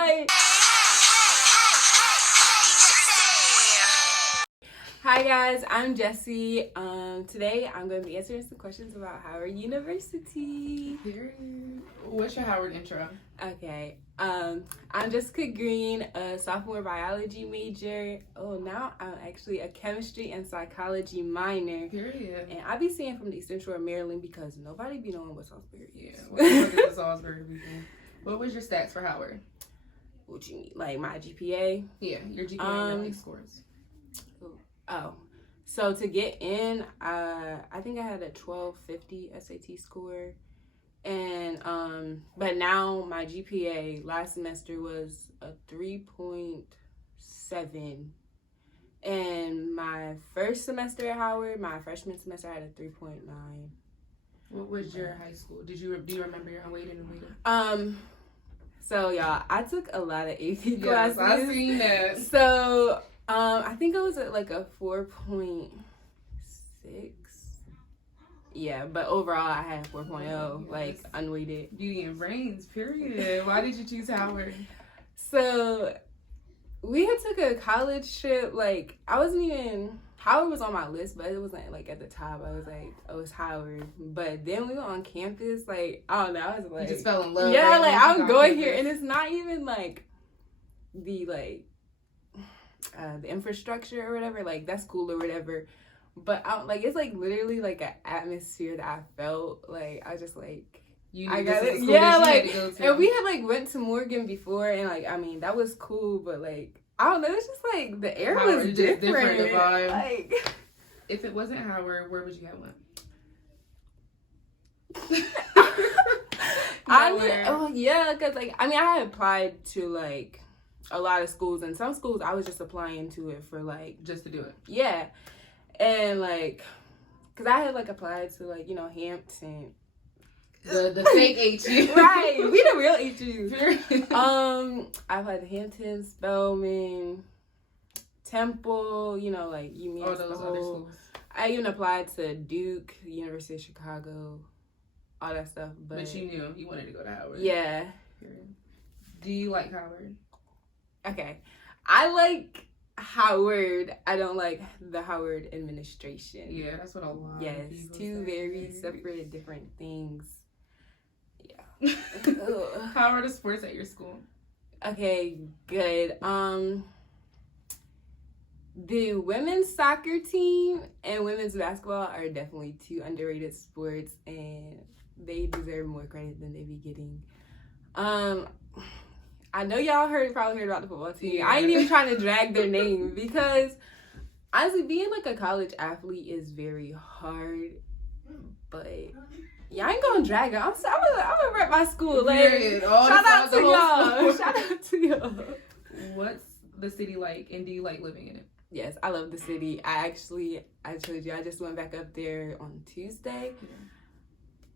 like. Hi guys, I'm Jessie. Today I'm going to be answering some questions about Howard University. What's your Howard intro? Okay. I'm Jessica Green, a sophomore biology major. Oh, now I'm actually a chemistry and psychology minor. Period. And I be seeing from the Eastern Shore of Maryland because nobody be knowing what Salisbury is. Yeah, what is the Salisbury people? What was your stats for Howard? What you mean? Like my GPA? Yeah, your GPA and your scores. Oh, so to get in, I think I had a 1250 SAT score, and but now my GPA last semester was a 3.7, and my first semester at Howard, my freshman semester, I had a 3.9. What was your high school? Do you remember your unweighted and weighted? So y'all, I took a lot of AP classes. I've seen that. So. I think I was at like a 4.6. Yeah, but overall I had 4.0, like unweighted. Beauty and brains, period. Why did you choose Howard? So we had took a college trip. Like Howard was on my list, but it wasn't like at the top. I was like, oh, it's Howard. But then we were on campus. Like, I don't know. I was like, you just fell in love. Yeah, right? like I'm going here, and it's not even like the infrastructure or whatever, like that's cool or whatever, but it's like literally like an atmosphere that I felt like I just like I got it. Yeah, like, and we had like went to Morgan before, and like I mean that was cool, but like I don't know, it's just like the air was different. The vibe. Like, if it wasn't Howard, where would you have went? Because like I mean I had applied to like a lot of schools, and some schools I was just applying to it for like just to do it. Yeah, and like because I had like applied to like Hampton, the fake HU, right? We the real HU. I applied to Hampton, Spelman, Temple. Like you mean all those other schools. I even applied to Duke, University of Chicago, all that stuff. But you knew you wanted to go to Howard. Yeah. Do you like Howard? Okay, I like Howard. I don't like the Howard administration. Yeah, that's what a lot. Yes, of people two say. very separate, different things. Yeah. How are the sports at your school? Okay, good. The women's soccer team and women's basketball are definitely two underrated sports, and they deserve more credit than they be getting. I know y'all probably heard about the football team. Yeah. I ain't even trying to drag their name because honestly, being like a college athlete is very hard. But yeah, I ain't gonna drag it. I'm gonna rep my school. Like, shout out to y'all. Shout out to y'all. What's the city like, and do you like living in it? Yes, I love the city. I told you I just went back up there on Tuesday. Yeah.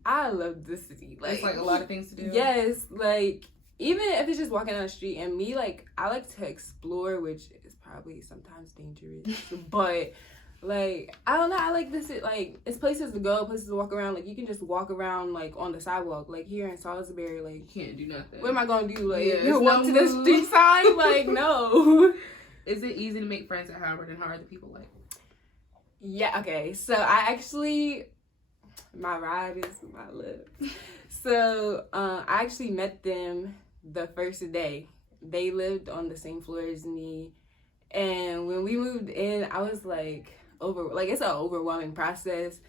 I love the city. Like, it's like a lot of things to do. Yes, like. Even if it's just walking down the street, and me, like, I like to explore, which is probably sometimes dangerous, but, like, I don't know, I like this, like, it's places to go, places to walk around, like, you can just walk around, like, on the sidewalk, like, here in Salisbury, like, you can't do nothing. What am I gonna do, like, walk to the street sign? Like, no. Is it easy to make friends at Howard, and how are the people like? Yeah, okay, so my ride is my love. So, I actually met them the first day. They lived on the same floor as me, and when we moved in, I was like it's an overwhelming process,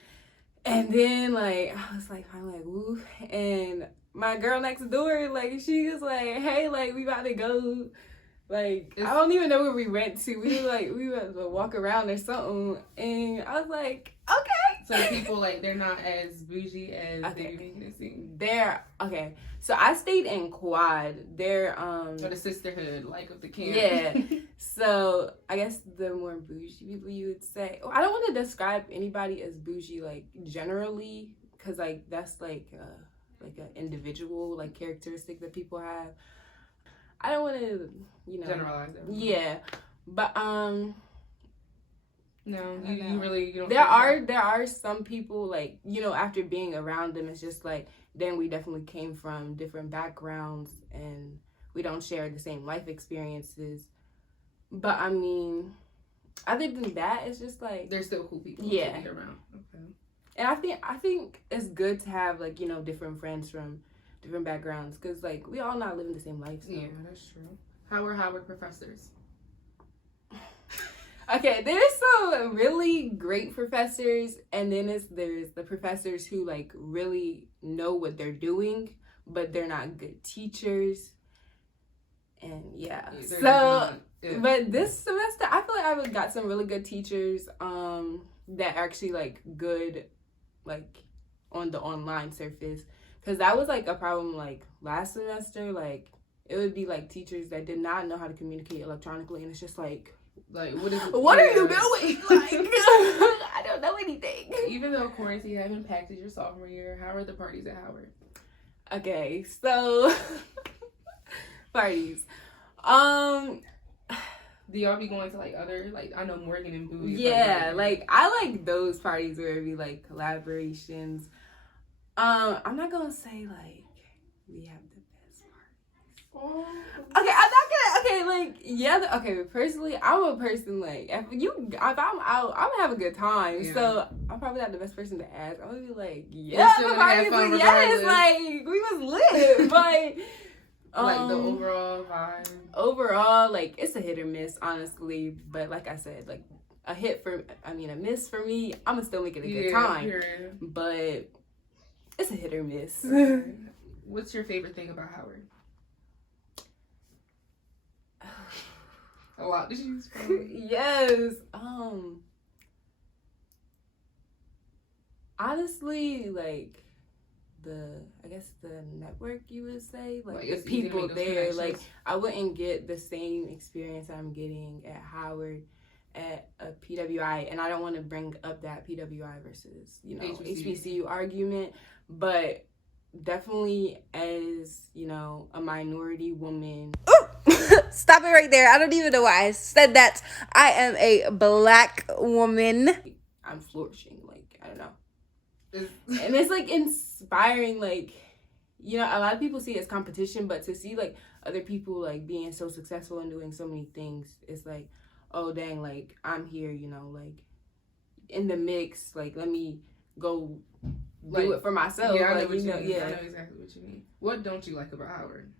and then like I was like finally like woo, and my girl next door, like she was like, hey, like we about to go, like I don't even know where we went to. We were to walk around or something, and I was like, okay. So people, like, they're not as bougie as they be making it seem. Okay. So I stayed in Quad. They're or the sisterhood, like, of the camp. Yeah. So I guess the more bougie people you would say. I don't want to describe anybody as bougie, like, generally, because like that's like an individual like characteristic that people have. I don't want to generalize it. Yeah, but no, you don't. There are some people, like, after being around them, it's just like, then we definitely came from different backgrounds, and we don't share the same life experiences. But I mean, other than that, it's just like they're still cool people. Yeah. To be around. Okay. And I think it's good to have like, you know, different friends from different backgrounds, because like we all not living the same life. So. Yeah, that's true. How are Howard professors? Okay, there's some really great professors, and then there's the professors who like really know what they're doing, but they're not good teachers. And yeah, but this semester I feel like I got some really good teachers that are actually like good, like on the online surface, because that was like a problem like last semester. Like it would be like teachers that did not know how to communicate electronically, and it's just like what are you doing? Like I don't know anything. Even though quarantine have impacted your sophomore year, how are the parties at Howard? Okay, so parties. Do y'all be going to like other, like I know Morgan and Bowie? Yeah, like I like those parties where it be like collaborations. I'm not gonna say like we have the best parties. Oh. Okay, I'm not gonna. Okay, like yeah. Okay, personally, I'm a person like if I'm out, I'm gonna have a good time. Yeah. So I'm probably not the best person to ask. I'm gonna be like, yeah, the parties, like, yes, like we was lit, but. Like the overall vibe. Overall, like it's a hit or miss, honestly. But like I said, like a miss for me. I'ma still make it a good time. Period. But it's a hit or miss. What's your favorite thing about Howard? A lot to choose from. Yes. Honestly, like I guess the network, you would say, like the people there, like I wouldn't get the same experience I'm getting at Howard at a PWI, and I don't want to bring up that PWI versus, you know, HBCU argument, but definitely as, you know, a minority woman. Stop it right there. I don't even know why I said that. I am a black woman. I'm flourishing, like I don't know. And it's like inspiring, like, you know, a lot of people see it as competition, but to see like other people like being so successful and doing so many things, it's like, oh dang, like I'm here, you know, like in the mix, like let me go do it for myself. Yeah, I know like, what you mean. Yeah. I know exactly what you mean. What don't you like about Howard?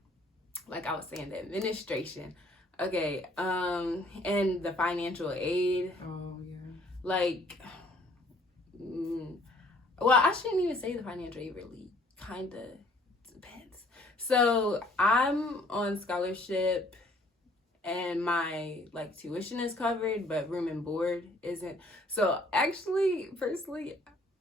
Like I was saying, the administration. Okay, and the financial aid. Oh yeah. Like well, I shouldn't even say the financial aid, really. Kind of depends. So I'm on scholarship, and my like tuition is covered, but room and board isn't. So actually, personally,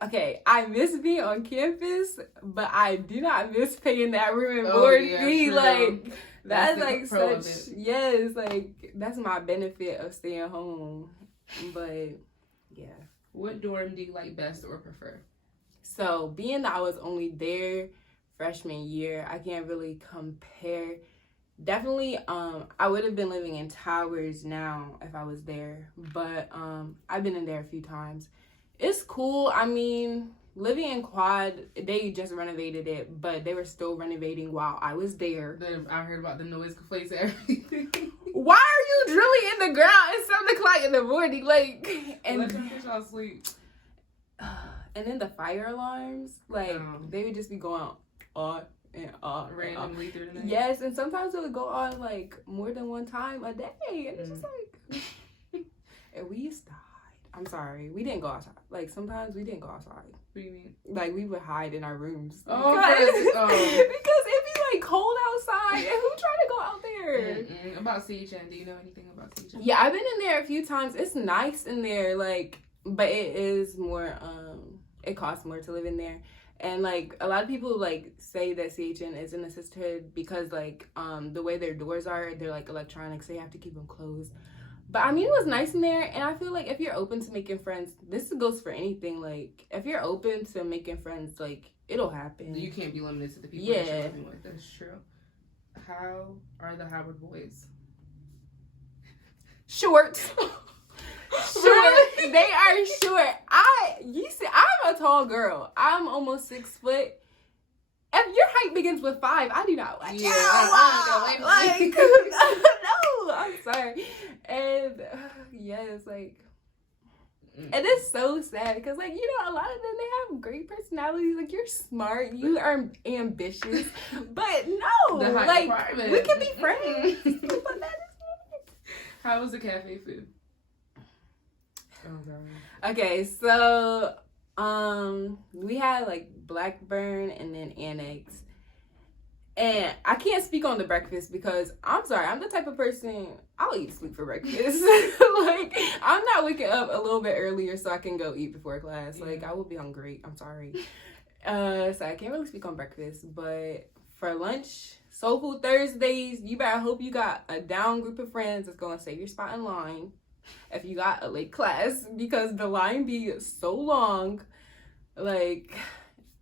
okay, I miss being on campus, but I do not miss paying that room and board fee. True. Like that's like such. Yes, like that's my benefit of staying home. But yeah. What dorm do you like best or prefer? So being that I was only there freshman year, I can't really compare. Definitely, I would have been living in Towers now if I was there, but I've been in there a few times. It's cool. I mean, living in Quad, they just renovated it, but they were still renovating while I was there. I heard about the noise complaints and everything. Why are you drilling in the ground at 7 o'clock in the morning? Like, and let them put y'all asleep. And then the fire alarms, like they would just be going on and on randomly through the night. Yes, and sometimes it would go on like more than one time a day, and it's just like, and we used to hide. I'm sorry, we didn't go outside. Like sometimes we didn't go outside. What do you mean? Like we would hide in our rooms. Because it'd be like cold outside, and who trying to go out there? About CHN, do you know anything about CHN? Yeah, I've been in there a few times. It's nice in there, like, but it is more it costs more to live in there. And like a lot of people like say that CHN is in a sisterhood because like the way their doors are, they're like electronics, so you have to keep them closed. But I mean, it was nice in there, and I feel like if you're open to making friends, this goes for anything. Like if you're open to making friends, like it'll happen. You can't be limited to the people that you're living with. That's true. How are the Howard boys? Short. Short. They are short. I'm a tall girl. I'm almost 6 foot, if your height begins with 5, I do not watch Yeah, out. like, No, I'm sorry. And it's like, and it's so sad because, like, you know, a lot of them, they have great personalities. Like, you're smart, you are ambitious, but no, like, we can be friends. But that is How was the cafe food? Oh god. okay. So, we had like Blackburn and then Annex. And I can't speak on the breakfast because I'm sorry, I'm the type of person, I'll eat sleep for breakfast. Like, I'm not waking up a little bit earlier so I can go eat before class. Like, I will be hungry. I'm sorry. So I can't really speak on breakfast. But for lunch, Soul Food Thursdays, you better hope you got a down group of friends that's going to save your spot in line if you got a late class, because the line be so long. Like,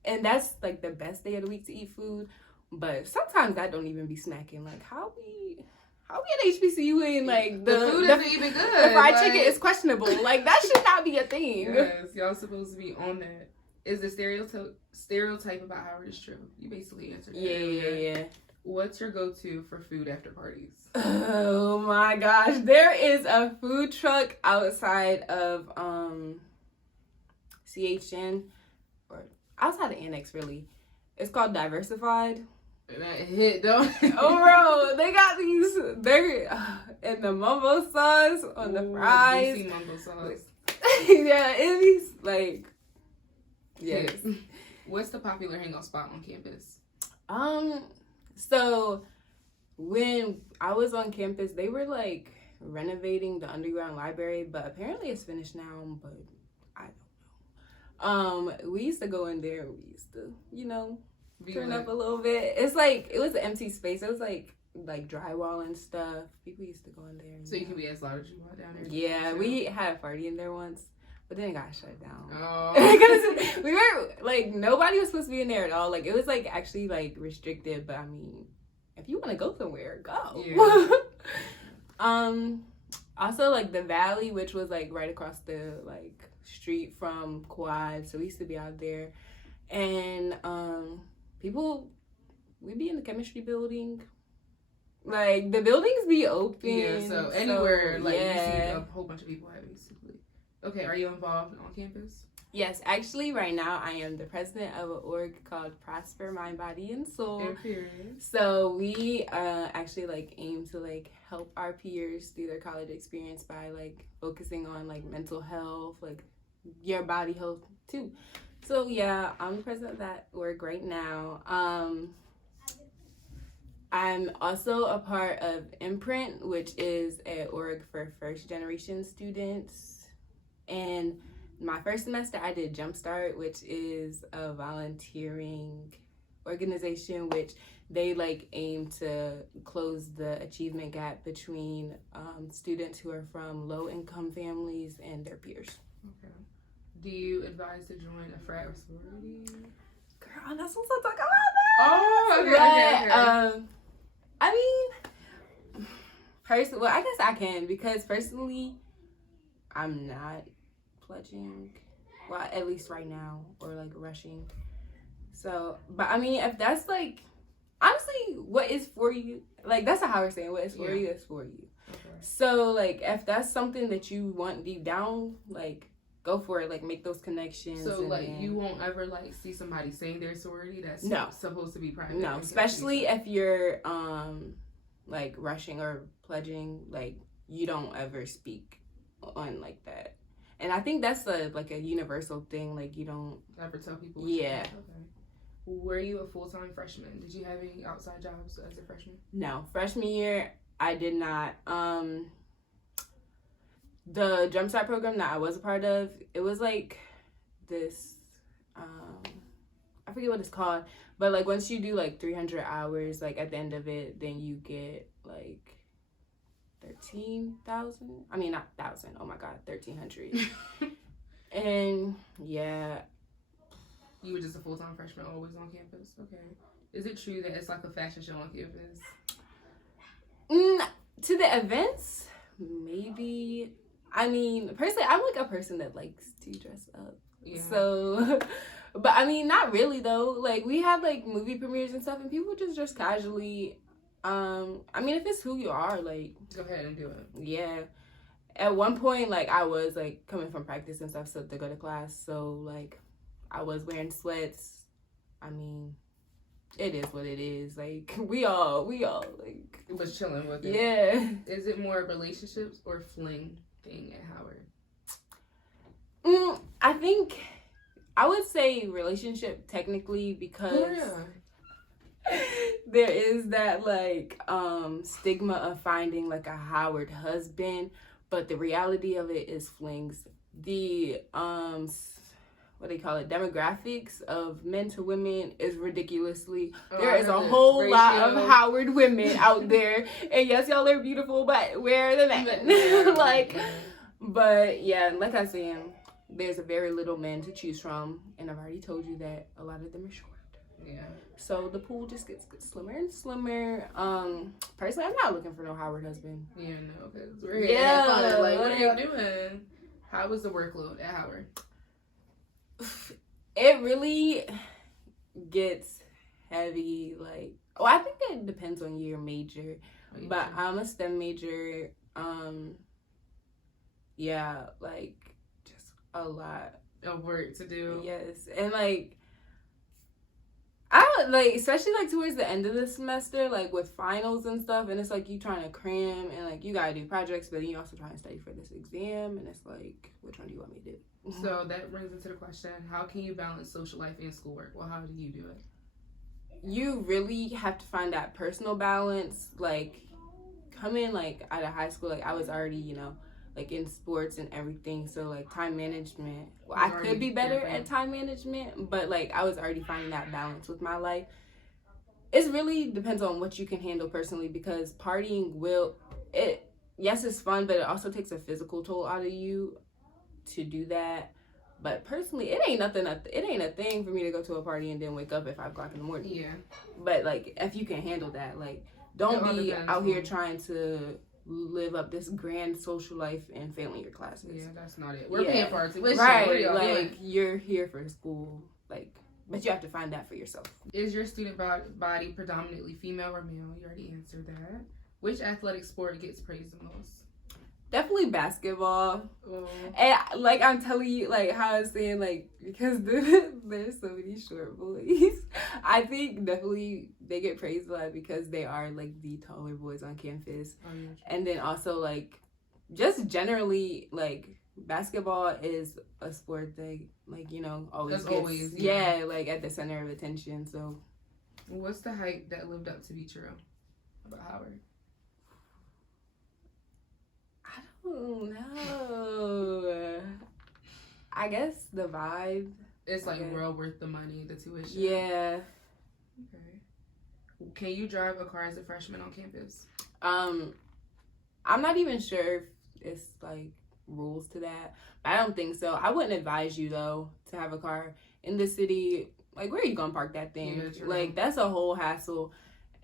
and that's like the best day of the week to eat food. But sometimes that don't even be snacking. Like, how we at HBCU and like the food isn't even good. The fried chicken is questionable. Like, that should not be a thing. Yes, y'all supposed to be on that. Is the stereotype about Howard is true? You basically answered that. Yeah. What's your go-to for food after parties? Oh my gosh, there is a food truck outside of CHN, or outside of Annex really. It's called Diversified. That hit though. Oh bro, they got these. They're and the mumbo sauce on the fries. Juicy mumbo sauce. Yeah, it is like. Yes. What's the popular hangout spot on campus? So when I was on campus, they were like renovating the underground library, but apparently it's finished now. But I don't know. We used to go in there. We used to, you know, turn up a little bit. It's like it was an empty space. It was like drywall and stuff. People used to go in there. So you can be as loud as you want down there. Yeah, we had a party in there once, but then it got shut down. Oh. Because we were like, nobody was supposed to be in there at all. Like, it was like actually like restricted. But I mean, if you want to go somewhere, go. Yeah. Also like the Valley, which was like right across the like street from Quad, so we used to be out there, and we be in the chemistry building. Like, the buildings be open. Yeah, so anywhere, you see a whole bunch of people at, basically. Okay, are you involved on campus? Yes, actually, right now, I am the president of an org called Prosper Mind, Body, and Soul. So we actually, like, aim to, like, help our peers through their college experience by, like, focusing on, like, mental health, like, your body health, too. So, yeah, I'm the president of that org right now. I'm also a part of Imprint, which is an org for first-generation students. And my first semester, I did Jumpstart, which is a volunteering organization, which they, like, aim to close the achievement gap between students who are from low-income families and their peers. Okay. Do you advise to join a frat or sorority? Girl, I'm not supposed to talk about that. Oh, okay. I mean, personally, well, I guess I can, because personally, I'm not pledging, well, at least right now, or like rushing. So, but I mean, if that's like, honestly, what is for you, like, that's how we're saying, what is for you is for you. Okay. So, like, if that's something that you want deep down, like, go for it, like, make those connections. So, like, you won't ever, like, see somebody saying their sorority that's supposed to be private? No, especially if you're, like, rushing or pledging, like, you don't ever speak on, like, that. And I think that's, like, a universal thing, like, you don't... Ever tell people? Yeah. Okay. Were you a full-time freshman? Did you have any outside jobs as a freshman? No. Freshman year, I did not. The Jumpstart program that I was a part of, it was like this, I forget what it's called, but like once you do like 300 hours, like at the end of it, then you get like 13,000. I mean, not 1,000. Oh my God, 1,300. And yeah. You were just a full-time freshman always on campus? Okay. Is it true that it's like a fashion show on campus? To the events, maybe. I mean, personally, I'm like a person that likes to dress up. Yeah. So, But I mean, not really though. Like we had like movie premieres and stuff, and people just casually. I mean, if it's who you are, like Go ahead and do it. yeah. At one point, like I was like coming from practice and stuff, so to go to class. So like, I was wearing sweats. I mean, it is what it is. Like we all like Was chilling with it. yeah. Is it more relationships or fling thing at Howard? I think I would say relationship technically because there is that like stigma of finding like a Howard husband, but the reality of it is flings. The what do you call it, demographics of men to women is ridiculously there is a whole lot of Howard women out there, and yes, y'all are beautiful, but where are the men? Like, but yeah, like I said, there's a very little men to choose from, and I've already told you that a lot of them are short. Yeah. So the pool just gets slimmer and slimmer. Personally, I'm not looking for no Howard husband. Yeah, no, because we're here to have fun. Like, what are you doing? How was the workload at Howard? It really gets heavy. Like, I think it depends on your major. But I'm a STEM major. Yeah, like just a lot of work to do. Yes, and like I don't like, especially like towards the end of the semester, like with finals and stuff, and it's like you trying to cram and like you gotta do projects, but then you also trying to study for this exam, and it's like, which one do you want me to do? So that brings into the question: how can you balance social life and schoolwork? Well, how do you do it? You really have to find that personal balance. Like coming like out of high school, like I was already, you know, like in sports and everything, so like time management, well, I could be better at time management, but like I was already finding that balance with my life. It really depends on what you can handle personally, because partying yes, it's fun, but it also takes a physical toll out of you to do that. But personally, it ain't a thing for me to go to a party and then wake up at 5 o'clock in the morning. Yeah. But like if you can handle that, like don't be out here trying to live up this grand social life and failing your classes. Yeah, that's not it. We're paying for our tuition. Right, like you're here for school, like, but you have to find that for yourself. Is your student body predominantly female or male? You already answered that. Which athletic sport gets praised the most? Definitely basketball. And like I'm telling you, like how I was saying, like because there's so many short boys, I think definitely they get praised a lot because they are like the taller boys on campus. And then also like just generally like basketball is a sport that like, you know, always gets like at the center of attention. So what's the hype that lived up to be true about Howard? Oh no. I guess the vibe. It's like well worth the money, the tuition. Yeah. Okay. Can you drive a car as a freshman on campus? I'm not even sure if it's like rules to that. But I don't think so. I wouldn't advise you though to have a car in the city. Like, where are you gonna park that thing? Yeah, like that's a whole hassle.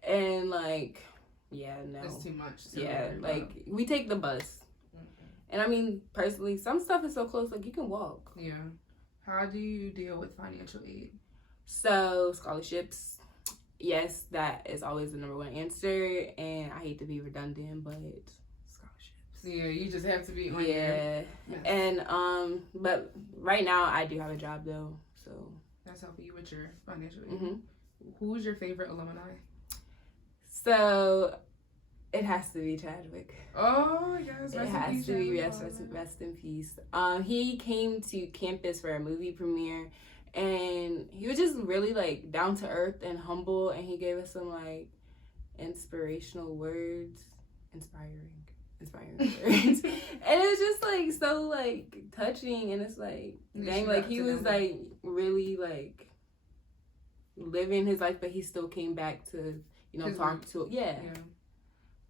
And like, yeah, no. It's too much. Like we take the bus. And I mean, personally, some stuff is so close, like you can walk. Yeah. How do you deal with financial aid? So, scholarships. Yes, that is always the number one answer. And I hate to be redundant, but scholarships. Yeah, you just have to be on Yeah. Yes. And, but right now I do have a job though, so. That's helping you with your financial aid. Mm-hmm. Who's your favorite alumni? So, it has to be Chadwick. Oh, yes. It has to be rest in peace. He came to campus for a movie premiere, and he was just really like down to earth and humble, and he gave us some like inspirational words, inspiring words, and it was just like so like touching, and it's like dang, like he was like really like living his life, but he still came back to, you know, talk to yeah.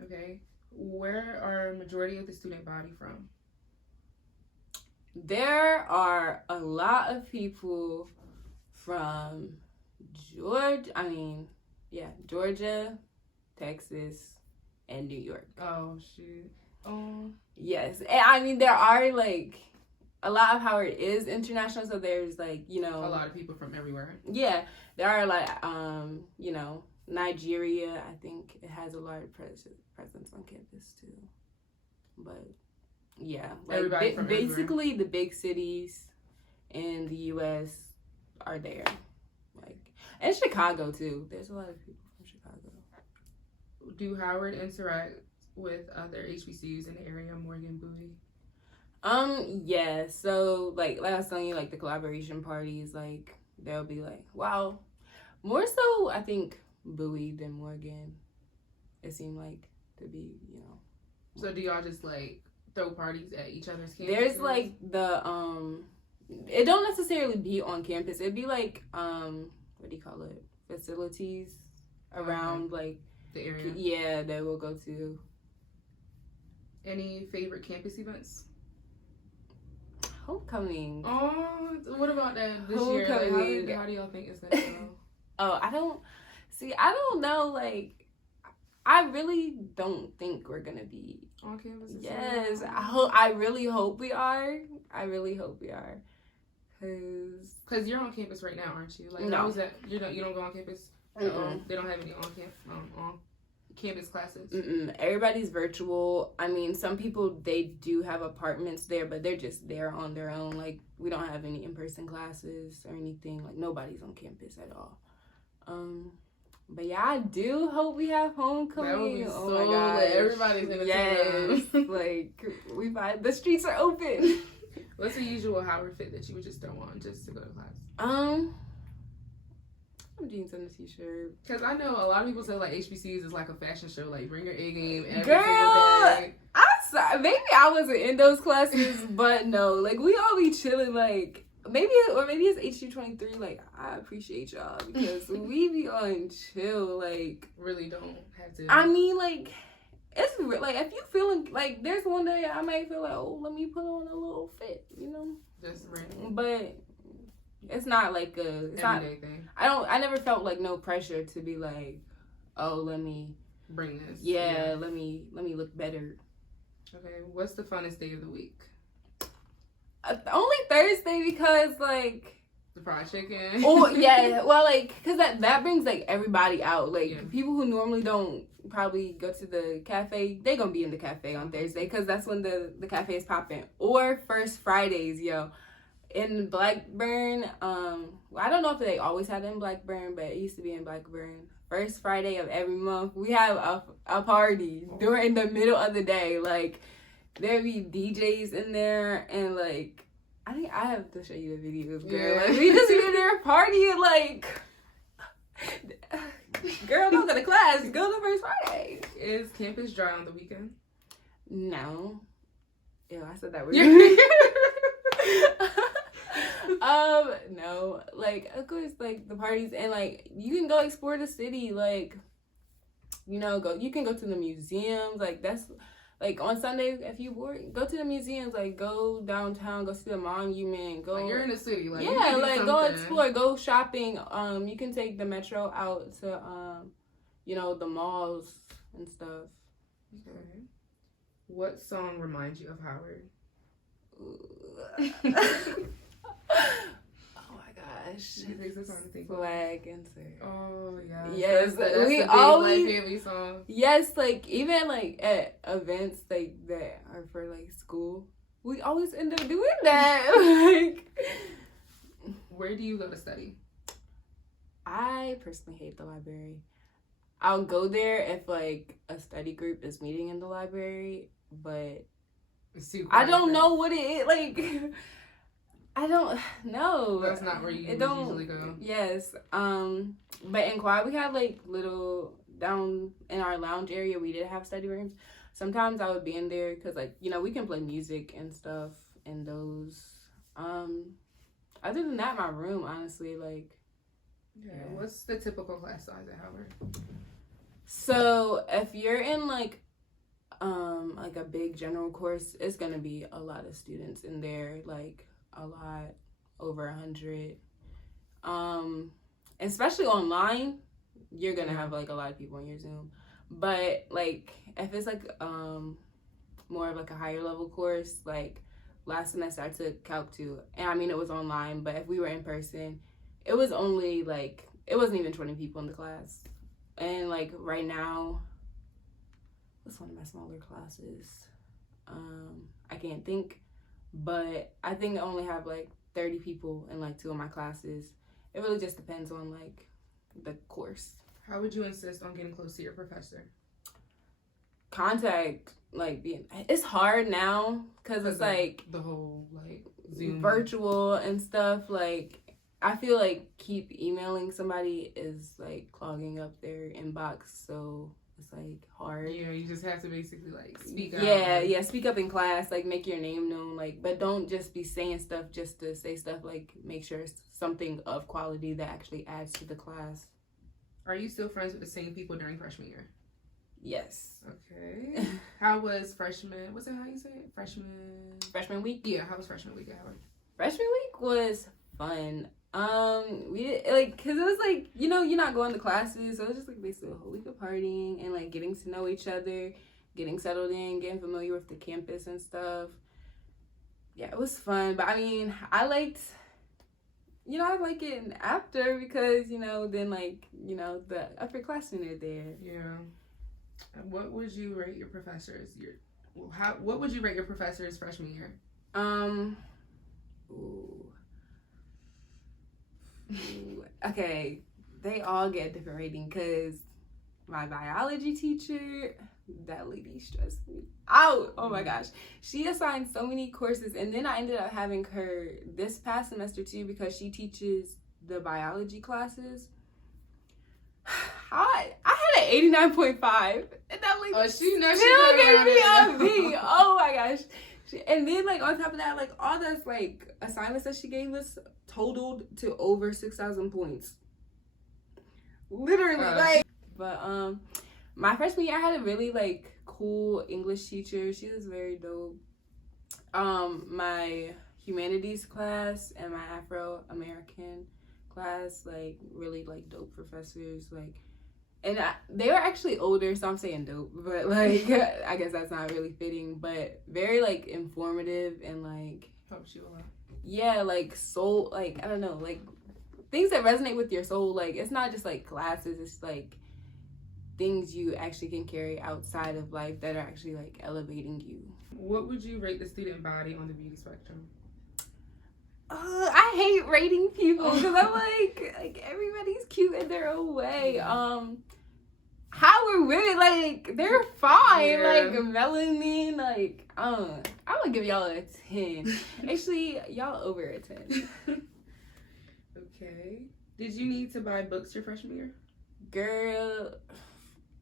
Okay. Where are majority of the student body from? There are a lot of people from Georgia, Texas, and New York. Oh, shoot. Oh. Yes. And I mean, there are like a lot of Howard is international, so there's like, you know, A lot of people from everywhere. yeah, there are like you know, Nigeria, I think it has a large presence on campus too. But yeah, like Everybody from basically the big cities in the US are there. Like, and Chicago too. There's a lot of people from Chicago. Do Howard interact with other HBCUs in the area, Morgan, Bowie? Yeah, so like I was telling you, like the collaboration parties, like they'll be like, wow, more so I think Bowie than Morgan. It seemed like to be, you know. So do y'all just like throw parties at each other's campuses? There's like the it don't necessarily be on campus. It'd be like what do you call it? Facilities around like the area. Yeah, that we'll go to. Any favorite campus events? Homecoming. Oh, what about that this year? Homecoming. Like, how do y'all think it's gonna go? Oh, I don't know. Like, I really don't think we're gonna be On campus? Yes, I really hope we are. Cause you're on campus right now, aren't you? Like, No. how is that? You don't go on campus. Mm-mm. They don't have any on campus classes. Everybody's virtual. I mean, some people, they do have apartments there, but they're just there on their own. Like, we don't have any in-person classes or anything. Like, nobody's on campus at all. But yeah, I do hope we have homecoming. That would be oh so my gosh. lit. Everybody's in the Yes. Like, the streets are open. What's the usual Howard fit that you would just throw on just to go to class? I'm jeans and a t-shirt. Because I know a lot of people say like HBCUs is like a fashion show. Like, bring your A game every Girl, single day. Maybe I wasn't in those classes, but no, like we all be chilling. Like maybe it's HU23. Like I appreciate y'all because we be on chill. Like Really don't have to. I mean, like it's like if you feeling like there's one day I might feel like, oh, let me put on a little fit, you know. Just random. But it's not like Everyday thing. I never felt like no pressure to be like, oh, let me bring this. Yeah, let me look better. Okay, what's the funnest day of the week? Only Thursday because like the fried chicken. Oh yeah, well like because that brings like everybody out. Like Yeah. people who normally don't probably go to the cafe, they gonna be in the cafe on Thursday because that's when the cafe is popping. Or First Fridays, yo. In Blackburn, I don't know if they always had it in Blackburn, but it used to be in Blackburn. First Friday of every month, we have a party during the middle of the day. Like, there be DJs in there, and like, I think I have to show you the videos, girl. Yeah. Like, we just be in there partying, like, girl, don't go to class, go to First Friday. Is campus dry on the weekend? No. Ew, I said that weird. No, like of course, like the parties and like you can go explore the city, like you can go to the museums, like that's like on Sunday if you bored, go to the museums, like go downtown, go see the monument, go. Like you're in the city, like you yeah, can do like something. go explore, go shopping. You can take the metro out to the malls and stuff. Okay. What song reminds you of Howard? Oh my gosh. It takes a time to think. Flag answer. Oh yeah. Yes, that's we the big always Black family song. Yes, like even like at events like that are for like school, we always end up doing that. Like, Where do you go to study? I personally hate the library. I'll go there if like a study group is meeting in the library, but It's too I quiet don't there. know what it is. Like, I don't know. That's not where you usually go. Yes. But in Quad, we had like little down in our lounge area. We did have study rooms. Sometimes I would be in there because like we can play music and stuff in those. Other than that, my room honestly like. Yeah. What's the typical class size at Howard? So if you're in like a big general course, it's gonna be a lot of students in there, like a lot over 100. Especially online, you're gonna have like a lot of people on your Zoom. But like if it's like more of like a higher level course, like last semester I took Calc 2, and I mean, it was online, but if we were in person, it was only like, it wasn't even 20 people in the class. And like right now, what's one of my smaller classes? I can't think, but I think I only have like 30 people in like 2 of my classes. It really just depends on like the course. How would you insist on getting close to your professor? Contact, like, it's hard now because it's like the whole like Zoom virtual and stuff. Like, I feel like keep emailing somebody is like clogging up their inbox, so it's like hard. Yeah, you just have to basically like speak up. Yeah, speak up in class, like make your name known, like, but don't just be saying stuff just to say stuff. Like, make sure it's something of quality that actually adds to the class. Are you still friends with the same people during freshman year? Yes. Okay. How was freshman? What's it? How you say it? Freshman week? Yeah. How was freshman week at Howard? Freshman week was fun. We did, like, cause it was like, you know, you're not going to classes, so it was just like basically a whole week of partying and like getting to know each other, getting settled in, getting familiar with the campus and stuff. Yeah, it was fun. But I mean, I like it after because, you know, then like, you know, the upperclassmen are there. Yeah. What would you rate your professors? What would you rate your professors freshman year? Okay, they all get a different rating because my biology teacher, that lady stressed me out. Oh my gosh. She assigned so many courses, and then I ended up having her this past semester too because she teaches the biology classes. I had an 89.5, and that lady she knows still gave me a B. Oh my gosh. And then, like, on top of that, like, all those, like, assignments that she gave us totaled to over 6,000 points. Literally, like. But, my freshman year, I had a really, like, cool English teacher. She was very dope. My humanities class and my Afro-American class, like, really, like, dope professors, like. And they were actually older, so I'm saying dope, but like I guess that's not really fitting, but very like informative and like helps you a lot. Yeah, like soul, like I don't know, like things that resonate with your soul. Like it's not just like classes, it's like things you actually can carry outside of life that are actually like elevating you. What would you rate the student body on the beauty spectrum? I hate rating people because I'm like everybody's cute in their own way. How are women, like, they're fine. Yeah. Like melanin, like I'm gonna give y'all a 10. Actually, y'all over a 10. Okay. Did you need to buy books your freshman year? Girl,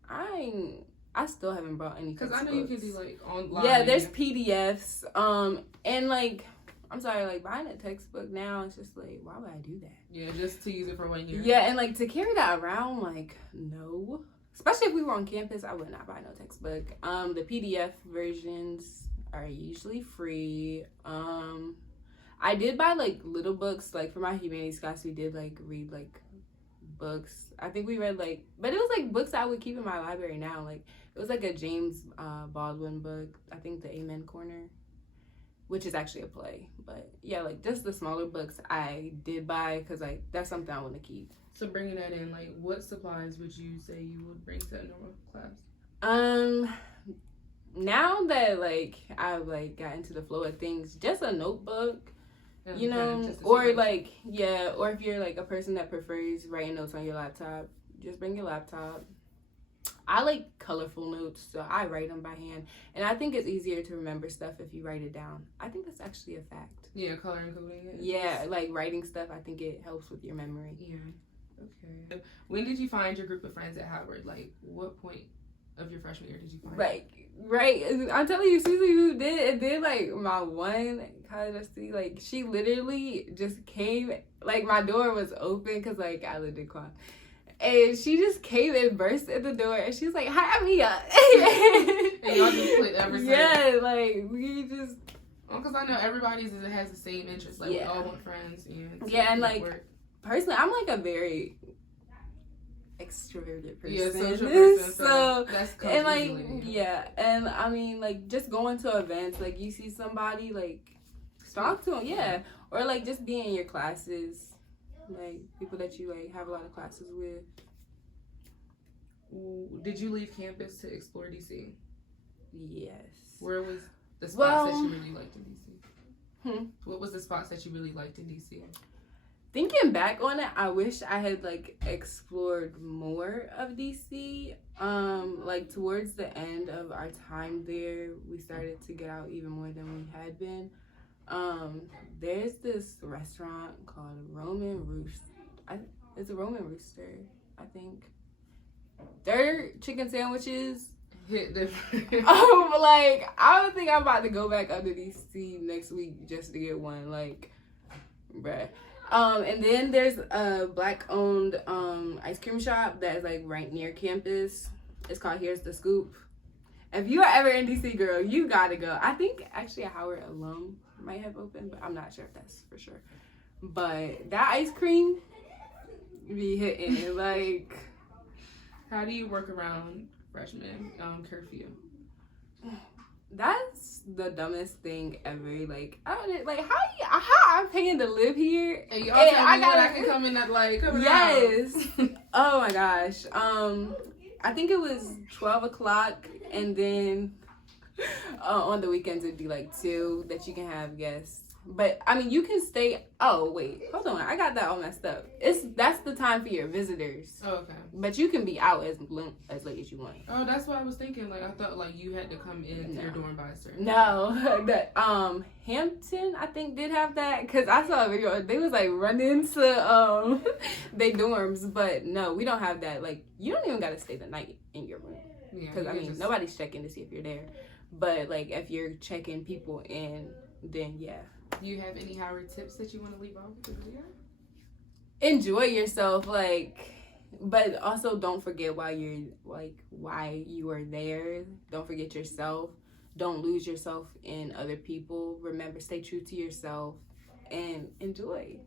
I still haven't brought any. Because I know you can do like online. Yeah, there's PDFs. And like, I'm sorry, like buying a textbook now, it's just like, why would I do that? Yeah, just to use it for 1 year. Yeah, and like to carry that around, like, no. Especially if we were on campus, I would not buy no textbook. The PDF versions are usually free. I did buy like little books, like for my humanities class, we did like read like books. I think we read like, but it was like books I would keep in my library now. Like it was like a James Baldwin book. I think The Amen Corner, which is actually a play. But yeah, like just the smaller books I did buy because like that's something I want to keep. So bringing that in, like what supplies would you say you would bring to a normal class? Now that like I've like got into the flow of things, just a notebook. You know, or like, yeah, or if you're like a person that prefers writing notes on your laptop, just bring your laptop. I like colorful notes, so I write them by hand, and I think it's easier to remember stuff if you write it down. I think that's actually a fact. Yeah, color encoding it. Yeah, like writing stuff, I think it helps with your memory. Yeah. Okay. When did you find your group of friends at Howard? Like, what point of your freshman year did you find? Right. I'm telling you, Susie, who did like my one college bestie, like she literally just came, like my door was open because like I lived in Quad, and she just came and burst in the door, and she was like, "Hi, I'm Mia." And y'all just clicked ever since. Yeah, like we just. Well, because I know everybody's has the same interest. Like we all want friends. And like personally, I'm like a very extroverted person. Yeah, social person. So that's and like and I mean like just going to events, like you see somebody like talk to them, yeah. Or like just be in your classes, like people that you like have a lot of classes with. Did you leave campus to explore DC? Yes. Where was the spots that you really liked in DC? What was the spots that you really liked in DC? Thinking back on it, I wish I had like explored more of DC. Like towards the end of our time there, we started to get out even more than we had been. There's this restaurant called Roman Rooster. It's a Roman Rooster, I think. Their chicken sandwiches hit different. Like I don't think I'm about to go back under DC next week just to get one. Like, bruh. And then there's a black-owned ice cream shop that is like right near campus. It's called Here's the Scoop. If you are ever in DC, girl, you gotta go. I think actually a Howard alum might have opened, but I'm not sure if that's for sure. But that ice cream be hitting. Like, how do you work around freshman curfew? That's the dumbest thing ever. Like, I don't like how I'm paying to live here, and y'all tell me I can come in at like yes. Oh my gosh. I think it was 12 o'clock, and then on the weekends it'd be like 2 that you can have guests. But I mean, you can stay. Oh wait, hold on, I got that all messed up. That's the time for your visitors. Oh, okay. But you can be out as late as you want. Oh, that's what I was thinking. Like I thought, like you had to come in to your dorm by a certain. No, that Hampton I think did have that because I saw a video. They was like running to they dorms, but no, we don't have that. Like you don't even gotta stay the night in your room because I mean nobody's checking to see if you're there. But like if you're checking people in, then yeah. Do you have any Howard tips that you want to leave off with the video? Enjoy yourself, like, but also don't forget why you are there. Don't forget yourself. Don't lose yourself in other people. Remember, stay true to yourself and enjoy.